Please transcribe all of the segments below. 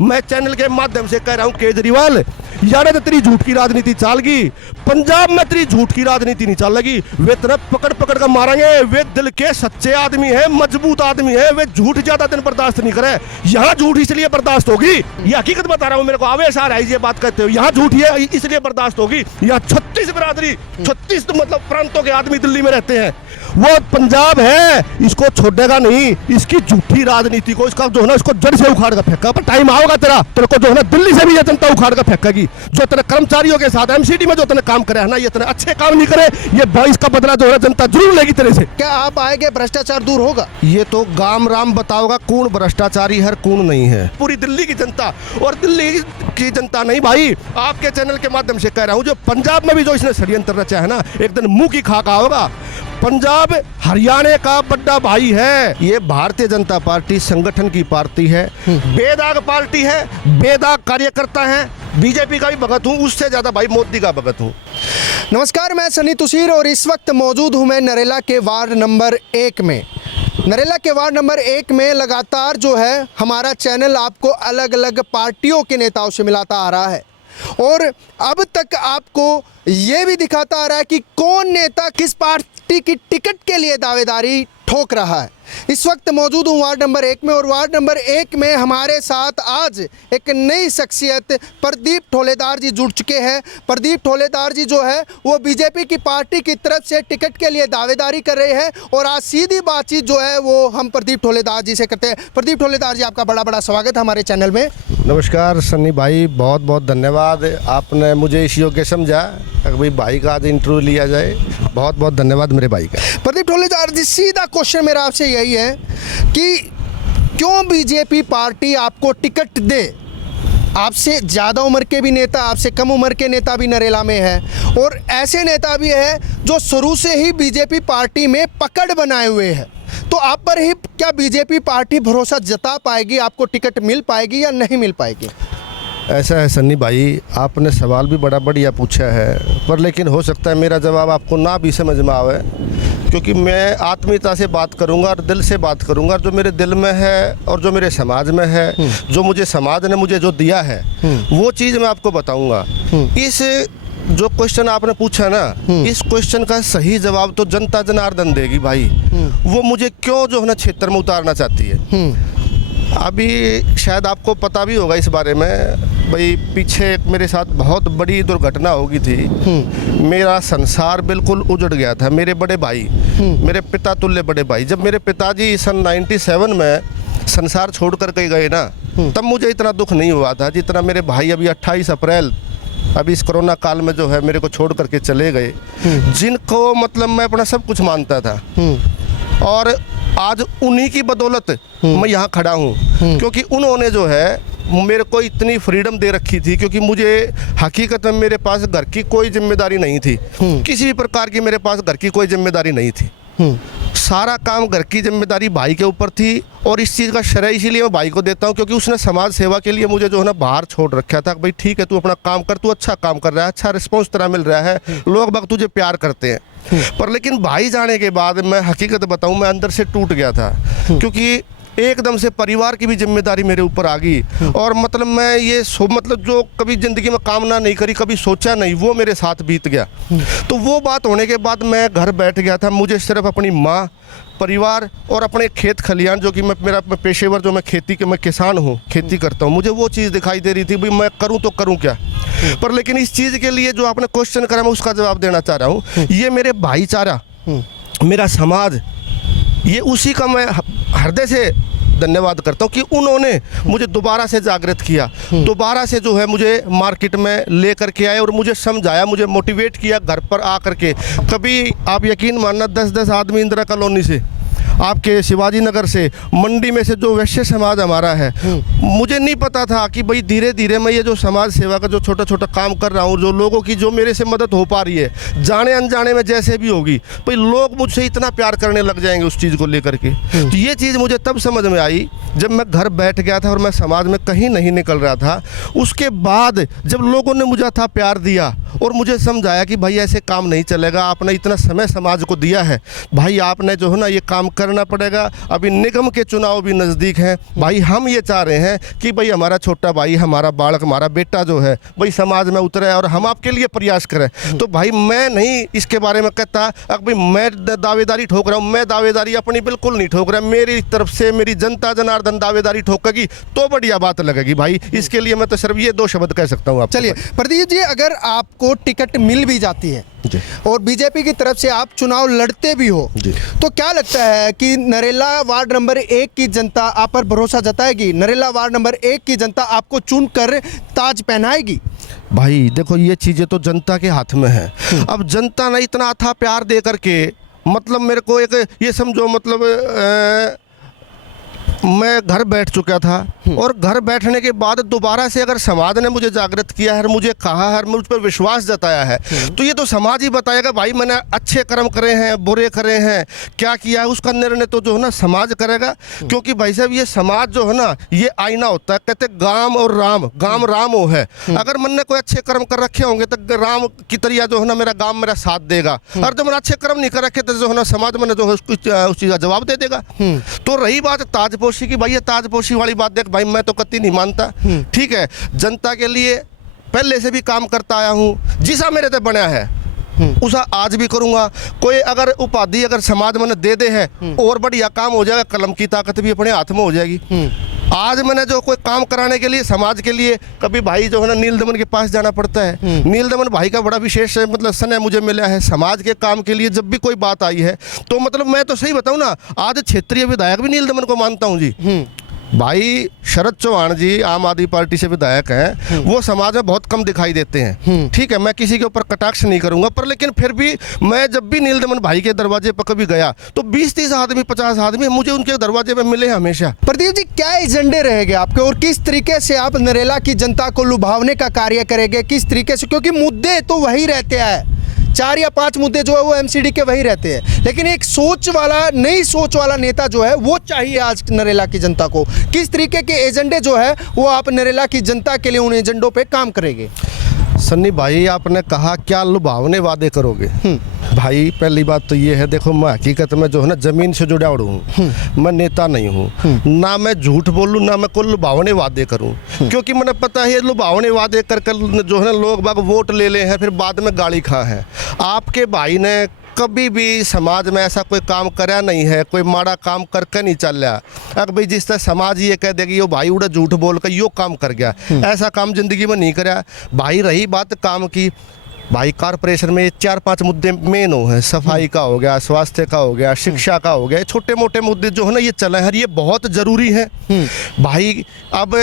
मैं चैनल के माध्यम से कह रहा हूं केजरीवाल, यानी तो तेरी झूठ की राजनीति चलेगी, पंजाब में तेरी झूठ की राजनीति नहीं चलेगी। वे तेरे पकड़ पकड़ कर मारेंगे, वे दिल के सच्चे आदमी है, मजबूत आदमी है, वे झूठ ज्यादा दिन बर्दाश्त नहीं करे। यहाँ झूठ इसलिए बर्दाश्त होगी, ये हकीकत बता रहा हूँ, मेरे को आवेश आ रहा है ये बात कहते हो। यहाँ झूठ है इसलिए बर्दाश्त होगी। यहाँ 36 बिरादरी, 36 मतलब प्रांतों के आदमी दिल्ली में रहते हैं। वो पंजाब है, इसको छोड़ेगा नहीं, इसकी झूठी राजनीति को, इसका जो है ना, इसको जड़ से उखाड़ कर फेंका। पर टाइम आओगा तेरे को जो है ना, दिल्ली से भी ये जनता उखाड़ कर फेंकेगी। जो तेरे कर्मचारियों के साथ एमसीडी में जो तेने काम करे है ना, ये तेरे अच्छे काम नहीं करे, ये 22 का बदला जो है जनता जरूर लेगी तेरे से। क्या आप आएंगे, भ्रष्टाचार दूर होगा? ये तो गाम राम बताओगा कौन भ्रष्टाचारी है कौन नहीं है। पूरी दिल्ली की जनता, और दिल्ली की जनता नहीं भाई, आपके चैनल के माध्यम से कह रहा हूं, जो पंजाब में भी जो इसने षड्यंत्र रचा है ना, एक दिन मुंह की खाका होगा। पंजाब हरियाणा का बड़ा भाई है। ये भारतीय जनता पार्टी संगठन की पार्टी है, बेदाग पार्टी है, बेदाग कार्यकर्ता है। बीजेपी का भी भगत हूँ, उससे ज्यादा भाई मोदी का भगत हूँ। नमस्कार, मैं सनी तुसीर और इस वक्त मौजूद हूँ मैं नरेला के वार्ड नंबर 1 में। नरेला के वार्ड नंबर 1 में लगातार जो है हमारा चैनल आपको अलग अलग पार्टियों के नेताओं से मिलाता आ रहा है, और अब तक आपको ये भी दिखाता आ रहा है कि कौन नेता किस पार्टी की टिकट के लिए दावेदारी ठोक रहा है। इस वक्त मौजूद हूँ वार्ड नंबर 1 में, और वार्ड नंबर 1 में हमारे साथ आज एक नई शख्सियत प्रदीप ठोलेदार जी जुड़ चुके हैं। प्रदीप ठोलेदार जी जो है वो बीजेपी की पार्टी की तरफ से टिकट के लिए दावेदारी कर रहे हैं, और आज सीधी बातचीत जो है वो हम प्रदीप ठोलेदार जी से करते हैं। प्रदीप ठोलेदार जी, आपका बड़ा बड़ा स्वागत है हमारे चैनल में। नमस्कार सन्नी भाई, बहुत बहुत धन्यवाद, आपने मुझे इस योग्य समझा कि भाई का आज इंटरव्यू लिया जाए। बहुत बहुत धन्यवाद मेरे भाई का। प्रदीप ठोलेदार जी, सीधा क्वेश्चन मेरा आपसे यही है कि क्यों बीजेपी पार्टी आपको टिकट दे? आपसे ज़्यादा उम्र के भी नेता, आपसे कम उम्र के नेता भी नरेला में है, और ऐसे नेता भी है जो शुरू से ही बीजेपी पार्टी में पकड़ बनाए हुए हैं। तो आप पर ही क्या बीजेपी पार्टी भरोसा जता पाएगी, आपको टिकट मिल पाएगी या नहीं मिल पाएगी? ऐसा है सन्नी भाई, आपने सवाल भी बड़ा बढ़िया पूछा है, पर लेकिन हो सकता है मेरा जवाब आपको ना भी समझ में आवे, क्योंकि मैं आत्मीयता से बात करूंगा और दिल से बात करूंगा। जो मेरे दिल में है और जो मेरे समाज में है, जो मुझे समाज ने मुझे जो दिया है, वो चीज़ मैं आपको बताऊंगा। इस जो क्वेश्चन आपने पूछा ना, इस क्वेश्चन का सही जवाब तो जनता जनार्दन देगी भाई। वो मुझे क्यों जो है ना क्षेत्र में उतारना चाहती है। अभी शायद आपको पता भी होगा इस बारे में भाई, पीछे मेरे साथ बहुत बड़ी दुर्घटना हो गई थी। मेरा संसार बिल्कुल उजड़ गया था। मेरे बड़े भाई, मेरे पिता तुल्य बड़े भाई, जब मेरे पिताजी सन 97 में संसार छोड़ कर के गए ना, तब मुझे इतना दुख नहीं हुआ था जितना मेरे भाई अभी 28 अप्रैल अभी इस कोरोना काल में जो है मेरे को छोड़ करके चले गए, जिनको मतलब मैं अपना सब कुछ मानता था। और आज उन्हीं की बदौलत मैं यहाँ खड़ा हूँ, क्योंकि उन्होंने जो है मेरे को इतनी फ्रीडम दे रखी थी। क्योंकि मुझे हकीकत में मेरे पास घर की कोई जिम्मेदारी नहीं थी, किसी भी प्रकार की मेरे पास घर की कोई जिम्मेदारी नहीं थी। सारा काम घर की जिम्मेदारी भाई के ऊपर थी, और इस चीज़ का श्रेय इसीलिए मैं भाई को देता हूँ, क्योंकि उसने समाज सेवा के लिए मुझे जो है ना बाहर छोड़ रखा था। भाई ठीक है, तू अपना काम कर, तू अच्छा काम कर रहा है, अच्छा रिस्पॉन्स तेरा मिल रहा है, लोग बाग तुझे प्यार करते हैं। पर लेकिन भाई जाने के बाद मैं हकीकत बताऊँ, मैं अंदर से टूट गया था, क्योंकि एकदम से परिवार की भी जिम्मेदारी मेरे ऊपर आ गई। और मतलब मैं ये मतलब जो कभी ज़िंदगी में कामना नहीं करी, कभी सोचा नहीं, वो मेरे साथ बीत गया। तो वो बात होने के बाद मैं घर बैठ गया था। मुझे सिर्फ अपनी माँ, परिवार और अपने खेत खलियान, जो कि मेरा पेशेवर, जो मैं खेती के, मैं किसान हूँ, खेती करता हूँ, मुझे वो चीज़ दिखाई दे रही थी भाई मैं करूँ तो करूँ क्या। पर लेकिन इस चीज़ के लिए जो आपने क्वेश्चन करा, मैं उसका जवाब देना चाह रहा हूँ। ये मेरे भाईचारा, मेरा समाज, ये उसी का मैं हृदय से धन्यवाद करता हूँ कि उन्होंने मुझे दोबारा से जागृत किया, दोबारा से जो है मुझे मार्केट में ले करके आए और मुझे समझाया, मुझे मोटिवेट किया घर पर आ करके। कभी आप यकीन मानना 10-10 आदमी इंदिरा कॉलोनी से, आपके शिवाजी नगर से, मंडी में से जो वैश्य समाज हमारा है, मुझे नहीं पता था कि भाई धीरे धीरे मैं ये जो समाज सेवा का जो छोटा छोटा काम कर रहा हूँ, जो लोगों की जो मेरे से मदद हो पा रही है, जाने अनजाने में जैसे भी होगी, भाई लोग मुझसे इतना प्यार करने लग जाएंगे उस चीज़ को लेकर के। तो ये चीज़ मुझे तब समझ में आई जब मैं घर बैठ गया था और मैं समाज में कहीं नहीं निकल रहा था। उसके बाद जब लोगों ने मुझे था प्यार दिया और मुझे समझाया कि भाई ऐसे काम नहीं चलेगा, आपने इतना समय समाज को दिया है, भाई आपने जो है ना ये काम कर करना पड़ेगा। अभी निगम के चुनाव भी नज़दीक हैं भाई। हम ये चाह रहे हैं कि भाई हमारा छोटा भाई, हमारा बालक, हमारा बेटा जो है भाई समाज में उतरे और हम आपके लिए प्रयास करें। तो भाई मैं नहीं इसके बारे में कहता अब भाई मैं दावेदारी ठोक रहा हूँ, मैं दावेदारी अपनी बिल्कुल नहीं ठोक रहा। मेरी तरफ से मेरी जनता जनार्दन दावेदारी ठोकेगी तो बढ़िया बात लगेगी भाई। इसके लिए मैं तो सिर्फ ये 2 शब्द कह सकता हूँ आप। चलिए प्रदीप जी, अगर आपको टिकट मिल भी जाती है जी। और बीजेपी की तरफ से आप चुनाव लड़ते भी हो जी। तो क्या लगता है कि नरेला वार्ड नंबर 1 की जनता आप पर भरोसा जताएगी? नरेला वार्ड नंबर 1 की जनता आपको चुनकर ताज पहनाएगी? भाई देखो ये चीज़ें तो जनता के हाथ में है। अब जनता ने इतना अथाह प्यार दे करके मतलब मेरे को एक ये समझो मतलब मैं घर बैठ चुका था और घर बैठने के बाद दोबारा से अगर समाज ने मुझे जागृत किया है, मुझे कहा है, मुझ पर विश्वास जताया है, तो ये तो समाज ही बताएगा भाई मैंने अच्छे कर्म करे हैं, बुरे करे हैं, क्या किया है, उसका निर्णय तो जो है ना समाज करेगा। क्योंकि भाई साहब ये समाज जो है ना ये आईना होता है। कहते गाम और राम, गाम राम वो है। अगर मैंने कोई अच्छे कर्म कर रखे होंगे तो राम की तरह जो है ना मेरा गाम मेरा साथ देगा, और जब मैंने अच्छे कर्म नहीं कर रखे तो जो है ना समाज मैंने जो है उस चीज़ का जवाब दे देगा। तो रही बात ताजपोशी की, भाई ये ताजपोशी वाली बात देख भाई मैं तो कतई नहीं मानता। ठीक है, जनता के लिए पहले से भी काम करता आया हूँ, जिसा मेरे ते बना है उसा आज भी करूँगा। कोई अगर उपाधि अगर समाज में दे दे है और बढ़िया काम हो जाएगा, कलम की ताकत भी अपने हाथ में हो जाएगी। आज मैंने जो कोई काम कराने के लिए समाज के लिए कभी भाई जो है ना नील दमन के पास जाना पड़ता है। नील दमन भाई का बड़ा विशेष मतलब स्नेह मुझे मिला है। समाज के काम के लिए जब भी कोई बात आई है तो मतलब मैं तो सही बताऊँ ना, आज क्षेत्रीय विधायक भी नील दमन को मानता हूँ जी। भाई शरद चौहान जी आम आदमी पार्टी से विधायक हैं, वो समाज में बहुत कम दिखाई देते हैं। ठीक है, मैं किसी के ऊपर कटाक्ष नहीं करूंगा, पर लेकिन फिर भी मैं जब भी नील दमन भाई के दरवाजे पर कभी गया तो 20-30 आदमी 50 आदमी मुझे उनके दरवाजे पे मिले हमेशा। प्रदीप जी, क्या एजेंडे रहेंगे आपके और किस तरीके से आप नरेला की जनता को लुभावने का कार्य करेंगे, किस तरीके से? क्योंकि मुद्दे तो वही रहते हैं, 4 या 5 मुद्दे जो है वो एमसीडी के वही रहते हैं, लेकिन एक सोच वाला, नई सोच वाला नेता जो है वो चाहिए आज नरेला की जनता को। किस तरीके के एजेंडे जो है वो आप नरेला की जनता के लिए उन एजेंडों पे काम करेंगे? सन्नी भाई आपने कहा क्या लुभावने वादे करोगे। भाई पहली बात तो ये है, देखो मैं हकीकत में जो है ना ज़मीन से जुड़ा हूँ, मैं नेता नहीं हूँ, ना मैं झूठ बोलूँ ना मैं कोई लुभावने वादे करूँ। क्योंकि मैंने पता है लुभावने वादे कर कर जो है ना लोग बाग वोट ले ले हैं, फिर बाद में गाली खा है। आपके भाई ने कभी भी समाज में ऐसा कोई काम करा नहीं है, कोई माड़ा काम करके नहीं चल रहा। अगर भाई जिस तरह समाज ये कह देगी यो भाई उड़ा झूठ बोल कर यो काम कर गया, ऐसा काम जिंदगी में नहीं करा भाई। रही बात काम की, भाई कारपोरेशन में 4-5 मुद्दे मेन हो हैं, सफाई का हो गया, स्वास्थ्य का हो गया, शिक्षा का हो गया, छोटे मोटे मुद्दे जो है ना ये चले हैं, ये बहुत ज़रूरी है भाई। अब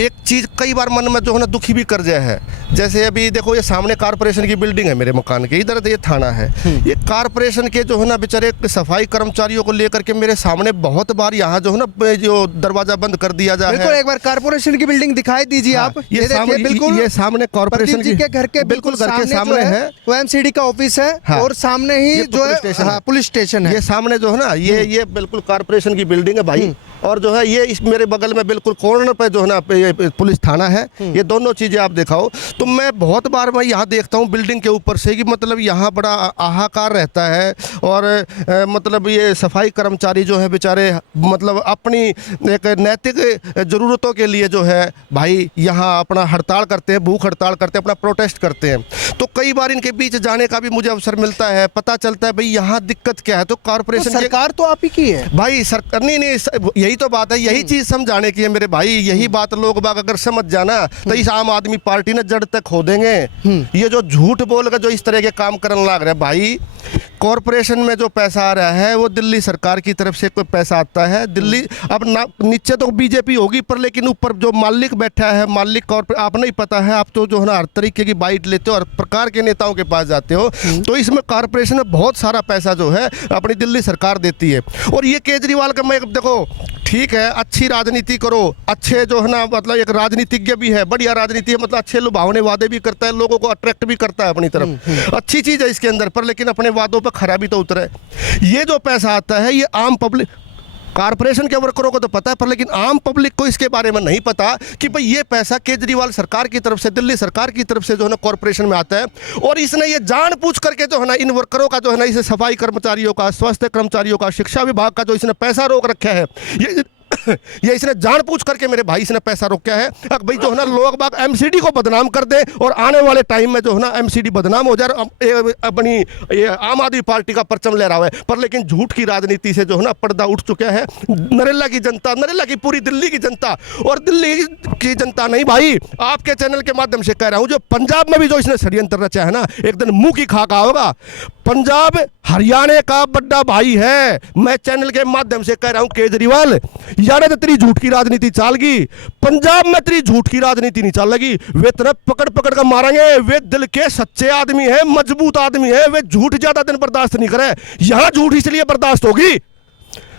एक चीज़ कई बार मन में जो है ना दुखी भी कर जाए है, जैसे अभी देखो ये सामने कारपोरेशन की बिल्डिंग है मेरे मकान के, इधर तो ये थाना है। ये कारपोरेशन के जो है ना बेचारे सफाई कर्मचारियों को लेकर के मेरे सामने बहुत बार यहाँ जो है ना जो दरवाजा बंद कर दिया जाए। बिल्कुल, एक बार कारपोरेशन की बिल्डिंग दिखाई दीजिए आप। ये सामने बिल्कुल ये सामने कारपोरेशन के घर के बिल्कुल घर के सामने है वो एमसीडी का ऑफिस है और सामने ही जो है पुलिस स्टेशन है। ये सामने जो है ना ये बिल्कुल कारपोरेशन की बिल्डिंग है भाई, और जो है ये इस मेरे बगल में बिल्कुल कॉर्नर पे जो है ना पुलिस थाना है। ये दोनों चीज़ें आप दिखाओ तो मैं बहुत बार मैं यहाँ देखता हूँ बिल्डिंग के ऊपर से कि मतलब यहाँ बड़ा हाहाकार रहता है। और मतलब ये सफाई कर्मचारी जो है बेचारे मतलब अपनी एक नैतिक ज़रूरतों के लिए जो है भाई यहाँ अपना हड़ताल करते हैं, भूख हड़ताल करते हैं, अपना प्रोटेस्ट करते हैं। तो कई बार इनके बीच जाने का भी मुझे अवसर मिलता है, पता चलता है भाई यहाँ दिक्कत क्या है। तो कारपोरेशन तो सरकार तो आप ही की है भाई, सरकार नहीं यही तो बात है, यही चीज़ समझाने की है मेरे भाई। यही बात लोग बाग अगर समझ जाना तो इस आम आदमी पार्टी ने जड़ तक खो देंगे। ये जो झूठ बोल कर जो इस तरह के काम करने लग रहे हैं भाई, कॉरपोरेशन में जो पैसा आ रहा है वो दिल्ली सरकार की तरफ से कोई पैसा आता है। दिल्ली अब ना नीचे तो बीजेपी होगी पर लेकिन ऊपर जो मालिक बैठा है, मालिक कॉरपोरेट आप नहीं पता है, आप तो जो है ना हर तरीके की बाइट लेते हो, हर प्रकार के नेताओं के पास जाते हो। तो इसमें कॉरपोरेशन में बहुत सारा पैसा जो है अपनी दिल्ली सरकार देती है। और ये केजरीवाल का मैं देखो ठीक है, अच्छी राजनीति करो, अच्छे जो है ना मतलब एक राजनीतिज्ञ भी है, बढ़िया राजनीति है, मतलब अच्छे लुभावने वादे भी करता है, लोगों को अट्रैक्ट भी करता है अपनी तरफ, अच्छी चीज़ है इसके अंदर। पर लेकिन अपने वादों पर खरा भी तो उतरे। ये जो पैसा आता है ये आम पब्लिक कारपोरेशन के वर्करों को तो पता है, पर लेकिन आम पब्लिक को इसके बारे में नहीं पता कि भाई ये पैसा केजरीवाल सरकार की तरफ से, दिल्ली सरकार की तरफ से जो है ना कॉरपोरेशन में आता है। और इसने ये जानबूझ करके जो है ना इन वर्करों का जो है ना, इसे सफाई कर्मचारियों का, स्वास्थ्य कर्मचारियों का, शिक्षा विभाग का जो इसने पैसा रोक रखा है, ये इसने जानबूझ करके मेरे भाई इसने पैसा रोका है। अब भाई जो है ना लोग बाग एमसीडी को बदनाम कर दे और आने वाले टाइम में जो है ना एमसीडी बदनाम हो जाए, अपनी ये आम आदमी पार्टी का परचम ले रहा है। पर लेकिन झूठ की राजनीति से जो है ना पर्दा उठ चुका है। नरेला की जनता, नरेला की पूरी दिल्ली की जनता, और दिल्ली की जनता नहीं भाई, आपके चैनल के माध्यम से कह रहा हूं, जो पंजाब में भी जो इसने षड्यंत्र रचा है ना, एक दिन मुंह की खाका होगा। पंजाब हरियाणा का बड़ा भाई है। मैं चैनल के माध्यम से कह रहा हूं, केजरीवाल यार तो तेरी झूठ की राजनीति चाल गई, पंजाब में तेरी झूठ की राजनीति नहीं चाल लगी। वे तेरा पकड़ पकड़ कर मारेंगे। वे दिल के सच्चे आदमी है, मजबूत आदमी है, वे झूठ ज्यादा दिन बर्दाश्त नहीं करे। यहां झूठ इसलिए बर्दाश्त होगी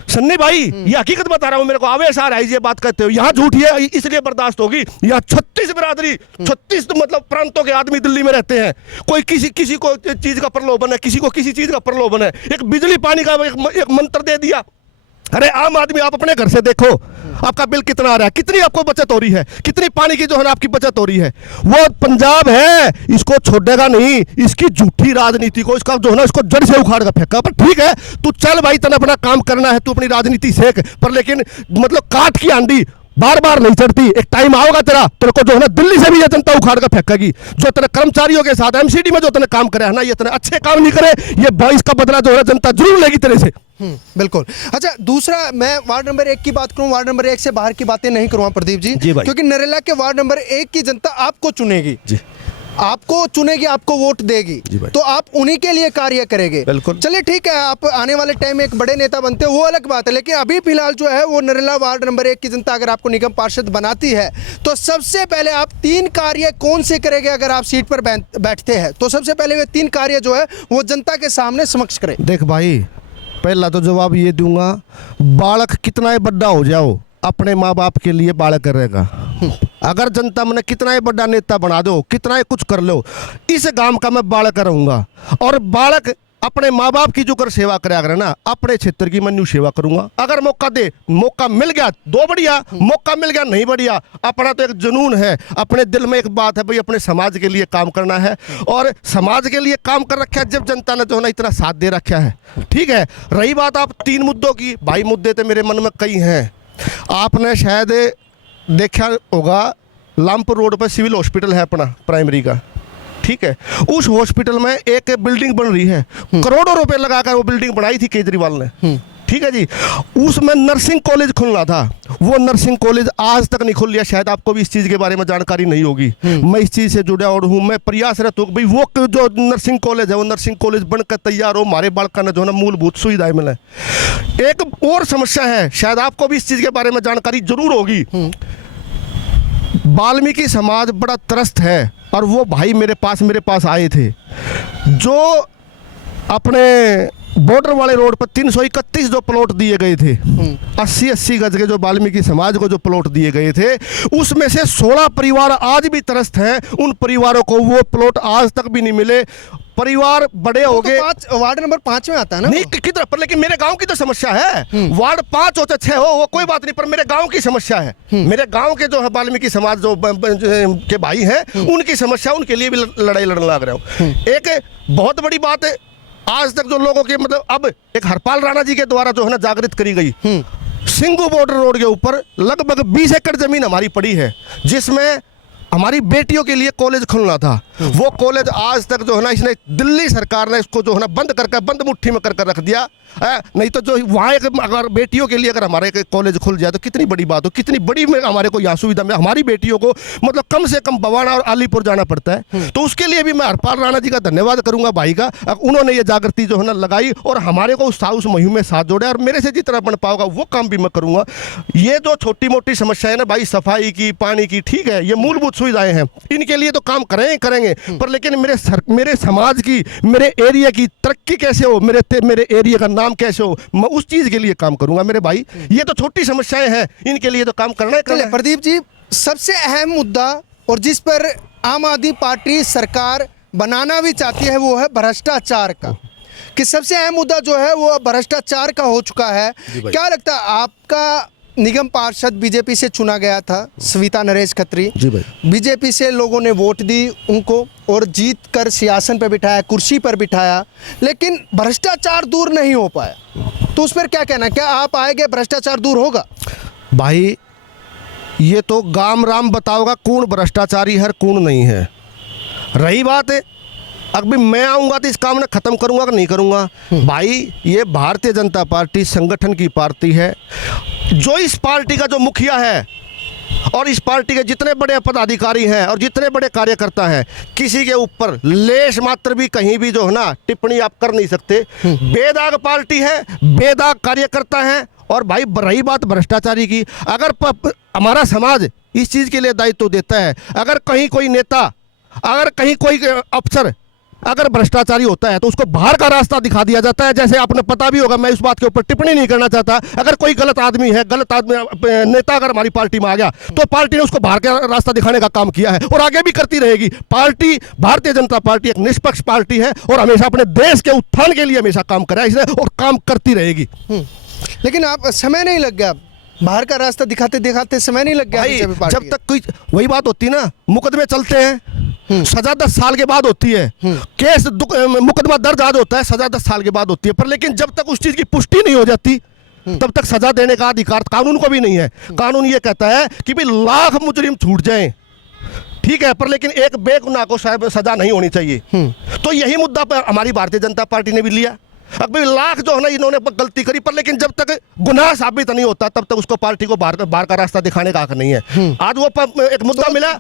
सन्नी भाई, ये हकीकत बता रहा हूं, मेरे को आवेश आ रहा है ये बात कहते हो। यहाँ झूठ है इसलिए बर्दाश्त होगी। यहाँ 36 बिरादरी, 36 मतलब प्रांतों के आदमी दिल्ली में रहते हैं। कोई किसी को चीज का प्रलोभन है, किसी को किसी चीज का प्रलोभन है। एक बिजली पानी का एक मंत्र दे दिया। अरे आम आदमी, आप अपने घर से देखो आपका बिल कितना आ रहा है, कितनी आपको बचत हो रही है, कितनी पानी की जो है ना आपकी बचत हो रही है। वो पंजाब है, इसको छोड़ेगा नहीं। इसकी झूठी राजनीति को, इसका जो है ना, इसको जड़ से उखाड़ कर फेंका। पर ठीक है, तू चल भाई, तने अपना काम करना है, तू अपनी राजनीति सेक, पर लेकिन मतलब काट की आंधी बार बार नहीं चढ़ती। एक टाइम आओगा तेरे को जो है ना दिल्ली से भी ये जनता उखाड़ कर फेंकेगी। जो तेरे कर्मचारियों के साथ एमसीडी में जो तेने काम करे है ना, ये तेने अच्छे काम नहीं करे, ये बाईस का बदला जो है जनता जरूर लेगी तेरे से। बिल्कुल। अच्छा, दूसरा, मैं वार्ड नंबर 1 की बात करूं, वार्ड नंबर 1 से बाहर की बातें नहीं करूंगा प्रदीप जी, क्योंकि नरेला के वार्ड नंबर 1 की जनता आपको चुनेगी जी, आपको चुनेगी, आपको वोट देगी, तो आप उन्हीं के लिए कार्य करेंगे। बिल्कुल। चलिए ठीक है, आप आने वाले टाइम में एक बड़े नेता बनते हो, वो अलग बात है, लेकिन अभी फिलहाल जो है वो नरेला वार्ड नंबर 1 की जनता अगर आपको निगम पार्षद बनाती है, तो सबसे पहले आप 3 कार्य कौन से करेंगे? अगर आप सीट पर बैठते हैं तो सबसे पहले वे 3 कार्य जो है वो जनता के सामने समक्ष करें। देख भाई, पहला तो जवाब ये दूंगा, बालक कितना ही बड़ा हो जाओ, अपने माँ बाप के लिए बालक करेगा। अगर जनता मैंने कितना ही बड़ा नेता बना दो, कितना ही कुछ कर लो, इस गांव का मैं बालक रहूंगा। और बालक अपने माँ बाप की जो कर सेवा कराया करे ना, अपने क्षेत्र की मैं सेवा करूंगा। अगर मौका मिल गया दो बढ़िया, मौका मिल गया नहीं बढ़िया। अपना तो एक जुनून है, अपने दिल में एक बात है भाई, अपने समाज के लिए काम करना है, और समाज के लिए काम कर रखा है जब जनता ने जो है ना इतना साथ दे रखा है। ठीक है, रही बात आप 3 मुद्दों की, भाई मुद्दे तो मेरे मन में कई हैं। आपने शायद देखा होगा, लामपुर रोड पर सिविल हॉस्पिटल है अपना प्राइमरी का। ठीक है, उस हॉस्पिटल में एक बिल्डिंग बन रही है, करोड़ों रुपए लगाकर वो बिल्डिंग बनाई थी केजरीवाल ने। ठीक है जी, उसमें नर्सिंग कॉलेज खुलना था, वो नर्सिंग कॉलेज आज तक नहीं खुल लिया। शायद आपको भी इस चीज के बारे में जानकारी नहीं होगी, मैं इस चीज से जुड़ा और हूँ। मैं प्रयासरत हूँ भाई वो जो नर्सिंग कॉलेज है, वो नर्सिंग कॉलेज बनकर तैयार हो, हमारे बालका ने जो है ना मूलभूत सुविधाएं मिले। एक और समस्या है, शायद आपको भी इस चीज के बारे में जानकारी जरूर होगी। वाल्मीकि समाज बड़ा त्रस्त है, और वो भाई मेरे पास आए थे, जो अपने बॉर्डर वाले रोड पर 331 जो प्लॉट दिए गए थे, 80-80 गज के जो वाल्मीकि समाज को जो प्लॉट दिए गए थे, उसमें से 16 परिवार आज भी त्रस्त हैं। उन परिवारों को वो प्लॉट आज तक भी नहीं मिले। परिवार बड़े हो गए। वार्ड नंबर 5 में आता है ना? नहीं किधर, पर लेकिन मेरे गांव की तो समस्या है। वार्ड 5 हो चाहे 6 हो, वो कोई बात नहीं, पर मेरे गांव की समस्या है। मेरे गांव के जो है वाल्मीकि समाज जो के भाई हैं, उनकी समस्या, उनके लिए भी लड़ाई लड़ने लग रहा हूँ। एक बहुत बड़ी बात है, आज तक जो लोगों के मतलब, अब एक हरपाल राणा जी के द्वारा जो है ना जागृत करी गई, सिंगू बॉर्डर रोड के ऊपर लगभग 20 एकड़ जमीन हमारी पड़ी है, जिसमें हमारी बेटियों के लिए कॉलेज खुलना था। वो कॉलेज आज तक जो है ना, इसने दिल्ली सरकार ने इसको जो है ना बंद मुट्ठी में कर रख दिया। नहीं तो जो वहाँ अगर बेटियों के लिए अगर हमारे कॉलेज खुल जाए तो कितनी बड़ी बात हो, कितनी बड़ी में हमारे को यहाँ सुविधा में, हमारी बेटियों को मतलब कम से कम बवाना और अलीपुर जाना पड़ता है। तो उसके लिए भी मैं हरपाल राणा जी का धन्यवाद करूंगा भाई का, उन्होंने ये जागृति जो है ना लगाई और हमारे को उस मुहिम में साथ जोड़े, और मेरे से जितना बन पाओगा वो काम भी मैं करूंगा। ये जो छोटी मोटी समस्या है ना भाई, सफाई की, पानी की, ठीक है, ये मूलभूत सुविधाएं हैं, इनके लिए तो काम करेंगे, पर लेकिन मेरे समाज की, मेरे एरिया की तरक्की कैसे हो, मेरे एरिया का नाम कैसे हो, मैं उस चीज के लिए काम करूंगा मेरे भाई। ये तो छोटी समस्याएं हैं, इनके लिए तो काम करना है। प्रदीप जी, सबसे अहम मुद्दा और जिस पर आम आदमी पार्टी सरकार बनाना भी चाहती है, वो है भ्रष्टाचार का। कि सबसे अहम मुद्दा जो है वो भ्रष्टाचार का हो चुका है। क्या लगता है, आपका निगम पार्षद बीजेपी से चुना गया था, सविता नरेश खत्री जी भाई। बीजेपी से लोगों ने वोट दी उनको और जीत कर सिंहासन पर बिठाया, कुर्सी पर बिठाया, लेकिन भ्रष्टाचार दूर नहीं हो पाया। तो उस पर क्या कहना, क्या आप आएंगे, भ्रष्टाचार दूर होगा? भाई ये तो गाम राम बताओगा कौन भ्रष्टाचारी है कौन नहीं है। रही बात है अभी मैं आऊँगा तो इस काम ने ख़त्म करूँगा कि नहीं करूँगा। भाई ये भारतीय जनता पार्टी संगठन की पार्टी है। जो इस पार्टी का जो मुखिया है और इस पार्टी के जितने बड़े पदाधिकारी हैं और जितने बड़े कार्यकर्ता हैं, किसी के ऊपर लेश मात्र भी कहीं भी जो है ना टिप्पणी आप कर नहीं सकते। बेदाग पार्टी है, बेदाग कार्यकर्ता हैं। और भाई रही बात भ्रष्टाचारी की, अगर हमारा समाज इस चीज़ के लिए दायित्व देता है, अगर कहीं कोई नेता, अगर कहीं कोई अफसर अगर भ्रष्टाचारी होता है तो उसको बाहर का रास्ता दिखा दिया जाता है। जैसे आपने पता भी होगा, मैं उस बात के ऊपर टिप्पणी नहीं करना चाहता, अगर कोई गलत आदमी है, गलत आदमी नेता अगर हमारी पार्टी में आ गया तो पार्टी ने उसको बाहर का रास्ता दिखाने का काम किया है और आगे भी करती रहेगी। पार्टी भारतीय जनता पार्टी एक निष्पक्ष पार्टी है और हमेशा अपने देश के उत्थान के लिए हमेशा काम करा है और काम करती रहेगी। लेकिन आप समय नहीं लग गया, बाहर का रास्ता दिखाते दिखाते समय नहीं लग गया बीजेपी पार्टी जब तक कोई, वही बात होती है ना, मुकदमे चलते हैं, सजा 10 साल के बाद होती है, केस मुकदमा दर्ज आज होता है, सजा 10 साल के बाद होती है। पर लेकिन जब तक उस चीज की पुष्टि नहीं हो जाती तब तक सजा देने का अधिकार कानून को भी नहीं है। कानून ये कहता है कि भाई लाख मुजरिम छूट जाएं, ठीक है, पर लेकिन एक बेगुनाह को सजा नहीं होनी चाहिए। तो यही मुद्दा पर हमारी भारतीय जनता पार्टी ने भी लिया। अभी लाख जो है ना इन्होंने गलती करी, पर लेकिन जब तक गुनाह साबित नहीं होता तब तक उसको पार्टी को बाहर का रास्ता दिखाने का हक नहीं है। आज वो एक मुद्दा तो मिला,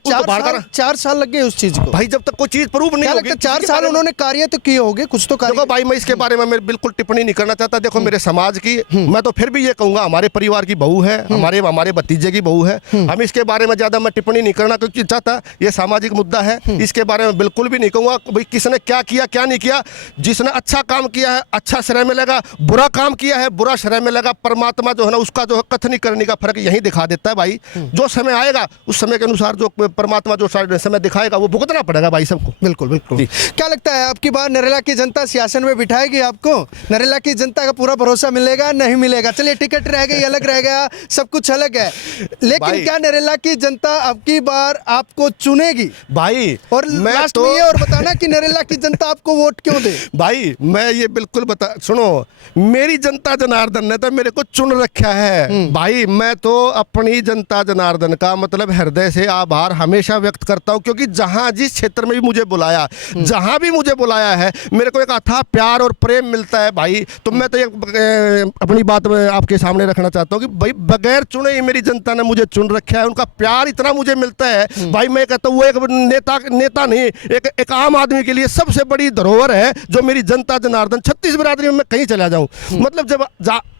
4 साल लग गए उस चीज को। भाई जब तक कोई चीज प्रूव नहीं होगी, 4 साल उन्होंने कार्य तो किए होंगे, कुछ तो कार्य। देखो भाई, मैं इसके बारे में मैं बिल्कुल टिप्पणी नहीं करना चाहता। देखो मेरे समाज की, मैं तो फिर भी ये कहूंगा हमारे परिवार की बहू है, हमारे भतीजे की बहू है, हम इसके बारे में ज्यादा मैं टिप्पणी नहीं करना क्योंकि चाहता ये सामाजिक मुद्दा है। इसके बारे में बिल्कुल भी नहीं कहूंगा भाई किसने क्या किया क्या नहीं किया। जिसने अच्छा काम किया है अच्छा श्रेय मिलेगा, बुरा काम किया है बुरा श्रेय मिलेगा। परमात्मा जो है ना उसका जो कथनी करने का फर्क यही दिखा देता है भाई। जो समय आएगा उस समय के अनुसार जो परमात्मा जो समय दिखाएगा वो भुगतना पड़ेगा भाई सबको। बिल्कुल बिल्कुल। क्या लगता है आपकी बार नरेला की जनता सियासन में बिठाएगी आपको? नरेला की जनता का पूरा भरोसा मिलेगा नहीं मिलेगा? चलिए टिकट रह गई, अलग रह गया, सब कुछ अलग है, लेकिन क्या नरेला की जनता अब की बार आपको चुनेगी भाई? और लास्ट में ये और बताना कि नरेला की जनता आपको वोट क्यों दे। भाई मैं ये बिल्कुल बता, सुनो, मेरी जनता जनार्दन ने तो मेरे को चुन रखा है भाई। मैं तो अपनी जनता जनार्दन का मतलब हृदय से आभार हमेशा व्यक्त करता हूँ, क्योंकि जहाँ जिस क्षेत्र में भी मुझे बुलाया, जहाँ भी मुझे बुलाया है, मेरे को एक अथाह प्यार और प्रेम मिलता है भाई। तो मैं तो एक अपनी बात में आपके सामने रखना चाहता हूँ कि भाई बगैर चुने ही मेरी जनता ने मुझे चुन रखा है। उनका प्यार इतना मुझे मिलता है भाई, मैं कहता हूँ वो एक नेता नहीं, एक आम आदमी के लिए सबसे बड़ी धरोहर है जो मेरी जनता जनार्दन। 36 बिरादरी में मैं कहीं चला जाऊं, मतलब जब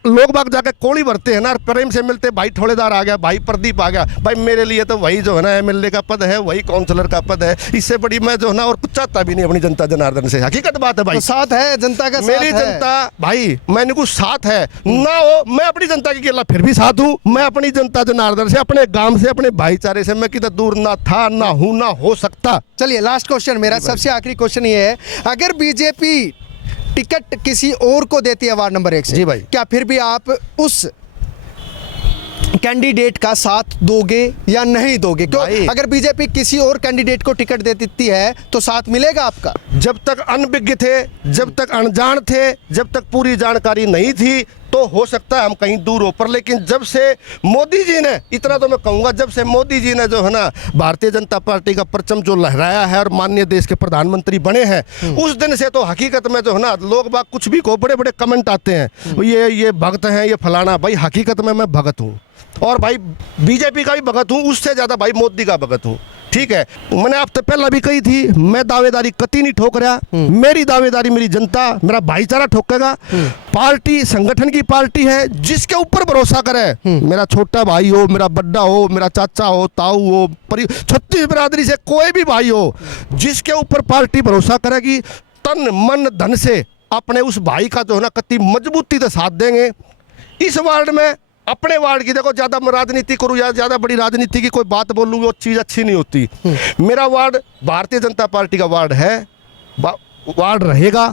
लोग बाग जाके कोड़ी भरते हैं ना, प्रेम से मिलते, भाई ठोड़ेदार आ गया, भाई प्रदीप आ गया, भाई मेरे लिए तो वही जो है ना एमएलए का पद है, वही काउंसलर का पद है। इससे बड़ी मैं जो है ना और कुछ चाहता भी नहीं अपनी जनता जनार्दन से। हकीकत बात है भाई। तो साथ है जनता का, मेरी जनता भाई, मैंने कुछ साथ है ना हो, मैं अपनी जनता की अकेला फिर भी साथ हूँ। मैं अपनी जनता जनार्दन से, अपने गांव से, अपने भाईचारे से मैं कितना दूर ना था, ना हूँ, ना हो सकता। चलिए लास्ट क्वेश्चन, मेरा सबसे आखिरी क्वेश्चन ये है, अगर बीजेपी टिकट किसी और को देती है वार्ड नंबर 1 से, जी भाई, क्या फिर भी आप उस कैंडिडेट का साथ दोगे या नहीं दोगे? क्यों? अगर बीजेपी किसी और कैंडिडेट को टिकट दे देती है तो साथ मिलेगा आपका? जब तक अनभिज्ञ थे, जब तक अनजान थे, जब तक पूरी जानकारी नहीं थी तो हो सकता है हम कहीं दूर हो, पर लेकिन जब से मोदी जी ने, इतना तो मैं कहूँगा, जब से मोदी जी ने जो है ना भारतीय जनता पार्टी का परचम जो लहराया है और माननीय देश के प्रधानमंत्री बने हैं, उस दिन से तो हकीकत में जो है ना लोग बाग कुछ भी को बड़े बड़े कमेंट आते हैं, ये भक्त हैं, ये फलाना। भाई हकीकत में मैं भगत हूँ और भाई बीजेपी का भी भगत हूँ, उससे ज़्यादा भाई मोदी का भगत हूँ। ठीक है, मैंने आप तो पहला भी कही थी, मैं दावेदारी कतई नहीं ठोक रहा। मेरी दावेदारी मेरी जनता, मेरा भाईचारा ठोकेगा। पार्टी संगठन की पार्टी है, जिसके ऊपर भरोसा करे, मेरा छोटा भाई हो, मेरा बड्डा हो, मेरा चाचा हो, ताऊ हो, 36 बिरादरी से कोई भी भाई हो, जिसके ऊपर पार्टी भरोसा करेगी, तन मन धन से अपने उस भाई का जो है ना कतई मजबूती से साथ देंगे। इस वार्ड में अपने वार्ड की, देखो ज़्यादा राजनीति करूँ या ज़्यादा बड़ी राजनीति की कोई बात बोलूँ वो चीज़ अच्छी नहीं होती। मेरा वार्ड भारतीय जनता पार्टी का वार्ड है, वार्ड रहेगा,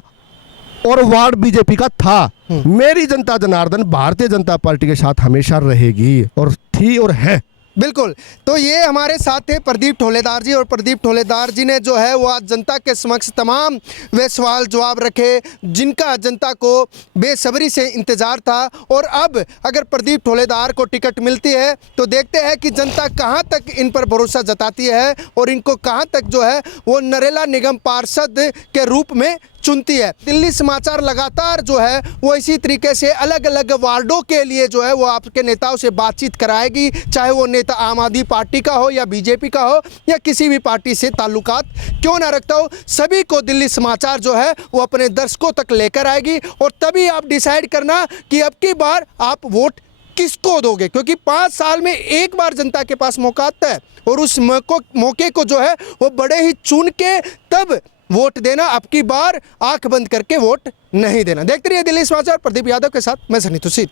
और वार्ड बीजेपी का था। मेरी जनता जनार्दन भारतीय जनता पार्टी के साथ हमेशा रहेगी और थी और है। बिल्कुल। तो ये हमारे साथ थे प्रदीप ठोलेदार जी, और प्रदीप ठोलेदार जी ने जो है वो आज जनता के समक्ष तमाम वे सवाल जवाब रखे जिनका जनता को बेसब्री से इंतज़ार था। और अब अगर प्रदीप ठोलेदार को टिकट मिलती है तो देखते हैं कि जनता कहां तक इन पर भरोसा जताती है और इनको कहां तक जो है वो नरेला निगम पार्षद के रूप में चुनती है। दिल्ली समाचार लगातार जो है वो इसी तरीके से अलग अलग वार्डों के लिए जो है वो आपके नेताओं से बातचीत कराएगी, चाहे वो नेता आम आदमी पार्टी का हो या बीजेपी का हो या किसी भी पार्टी से ताल्लुकात क्यों ना रखता हो, सभी को दिल्ली समाचार जो है वो अपने दर्शकों तक लेकर आएगी। और तभी आप डिसाइड करना कि अब की बार आप वोट किसको दोगे, क्योंकि 5 साल में एक बार जनता के पास मौका आता है और उस मौके को जो है वो बड़े ही चुन के तब वोट देना, अब की बार आंख बंद करके वोट नहीं देना। देखते रहिए दिल्ली समाचार, प्रदीप यादव के साथ मैं सनी तुसीर।